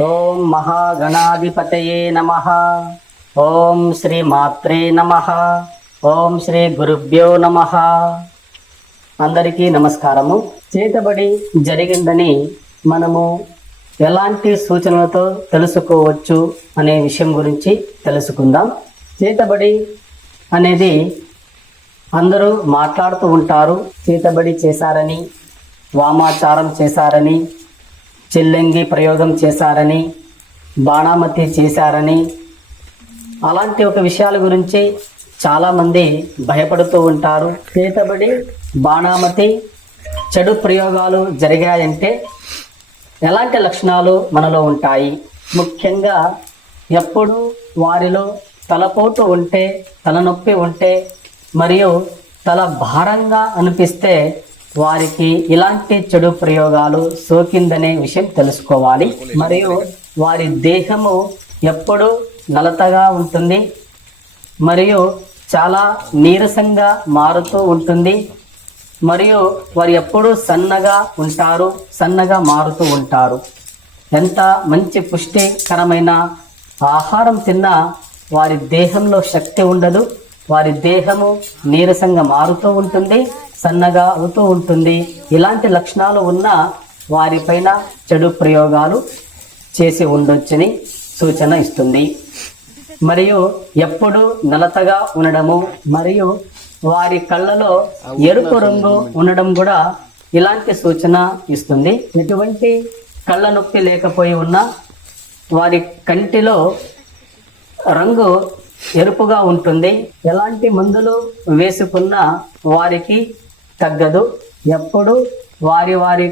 ఓం మహాగణాధిపతయే నమ. ఓం శ్రీ మాత్రే నమ. ఓం శ్రీ గురుభ్యో నమ. అందరికీ నమస్కారము. చేతబడి జరిగిందని మనము ఎలాంటి సూచనలతో తెలుసుకోవచ్చు అనే విషయం గురించి తెలుసుకుందాం. చేతబడి అనేది అందరూ మాట్లాడుతూ ఉంటారు. చేతబడి చేశారని వామాచారం చేశారని చెల్లెంగి ప్రయోగం చేశారని బాణామతి చేశారని అలాంటి ఒక విషయాల గురించి చాలామంది భయపడుతూ ఉంటారు. చేతబడి బాణామతి చెడు ప్రయోగాలు జరిగాయంటే ఎలాంటి లక్షణాలు మనలో ఉంటాయి? ముఖ్యంగా ఎప్పుడు వారిలో తలపోటు ఉంటే తలనొప్పి ఉంటే మరియు తల భారంగా అనిపిస్తే వారికి ఇలాంటి చెడు ప్రయోగాలు సోకిందనే విషయం తెలుసుకోవాలి. మరియు వారి దేహము ఎప్పుడు నలతగా ఉంటుంది. మరియు చాలా నీరసంగా మారుతూ ఉంటుంది. మరియు వారు ఎప్పుడూ సన్నగా ఉంటారు సన్నగా మారుతూ ఉంటారు. ఎంత మంచి పుష్టికరమైన ఆహారం తిన్నా వారి దేహంలో శక్తి ఉండదు. వారి దేహము నీరసంగా మారుతూ ఉంటుంది. సన్నగా అవుతూ ఉంటుంది. ఇలాంటి లక్షణాలు ఉన్న వారిపైన చెడు ప్రయోగాలు చేసి ఉండొచ్చని సూచన ఇస్తుంది. మరియు ఎప్పుడు నలతగా ఉండడము మరియు వారి కళ్ళలో ఎరుపు రంగు ఉండడం కూడా ఇలాంటి సూచన ఇస్తుంది. ఎటువంటి కళ్ళ నొప్పి లేకపోయి ఉన్నా వారి కంటిలో రంగు ఎరుపుగా ఉంటుంది. ఎలాంటి మందులు వేసుకున్నా వారికి తగ్గదు. ఎప్పుడు వారి వారి